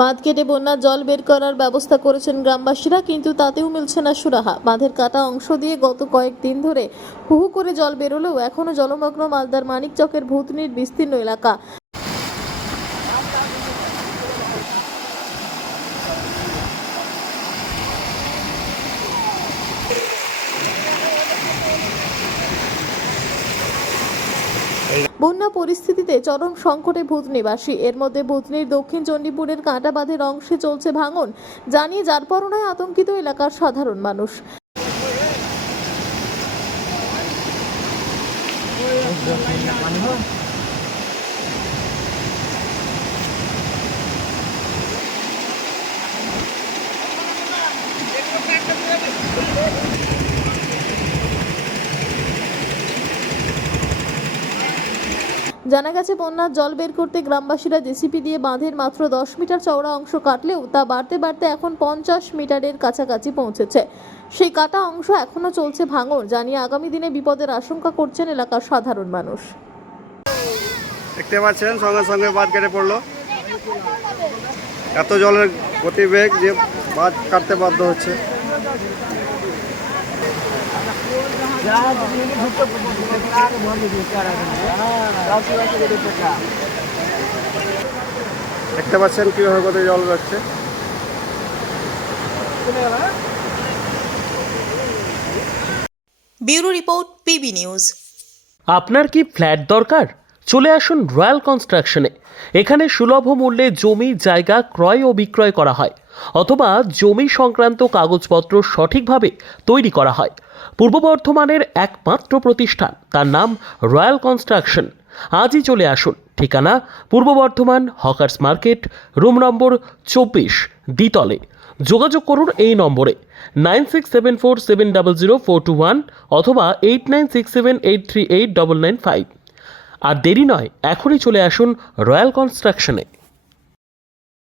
বাঁধ কেটে বন্যার জল বের করার ব্যবস্থা করেছেন গ্রামবাসীরা, কিন্তু তাতেও মিলছে না সুরাহা। বাঁধের কাটা অংশ দিয়ে গত কয়েকদিন ধরে হু হু করে জল বেরোলেও এখনও জলমগ্ন মালদার মানিকচকের ভূতনির বিস্তীর্ণ এলাকা। বন্যা পরিস্থিতিতে চরম সংকটে ভূতনিবাসী। এর মধ্যে ভূতনির দক্ষিণ চণ্ডীপুরের কাঁটা বাঁধের অংশে চলছে ভাঙন, জানিয়ে যার পরনায় আতঙ্কিত এলাকার সাধারণ মানুষ। জানা গেছে, বন্যার জল বের করতে গ্রামবাসীরা জেসিপি দিয়ে বাঁধের মাত্র দশ মিটার চওড়া অংশ কাটলেও তা বাড়তে বাড়তে এখন পঞ্চাশ মিটারের কাছাকাছি পৌঁছেছে। সেই কাটা অংশ এখনও চলছে ভাঙন জানিয়ে আগামী দিনে বিপদের আশঙ্কা করছেন এলাকার সাধারণ মানুষ। দেখতে পাচ্ছেন, সঙ্গে সঙ্গে কেটে পড়ল। এত জলের গতিবেগ যে বাঁধ কাটতে বাধ্য হচ্ছে। দেখতে পাচ্ছেন কীভাবে কত জল যাচ্ছে ব্যুরো রিপোর্ট পিবি নিউজ। আপনার কি ফ্ল্যাট দরকার? চলে আসুন রয়্যাল কনস্ট্রাকশনে। এখানে সুলভ মূল্যে জমি জায়গা ক্রয় ও বিক্রয় করা হয় অথবা জমি সংক্রান্ত কাগজপত্র সঠিকভাবে তৈরি করা হয়। পূর্ব বর্ধমানের একমাত্র প্রতিষ্ঠান। তার নাম রয়্যাল কনস্ট্রাকশন। আজই চলে আসুন। ঠিকানা Purba Bardhaman hawkers market, room number চব্বিশ, দ্বিতলে। যোগাযোগ করুন এই নম্বরে nine six seven four seven double zero four two one অথবা eight nine six seven eight three eight double nine five. আর দেরি নয়, এখনই চলে আসুন রয়্যাল কনস্ট্রাকশনে।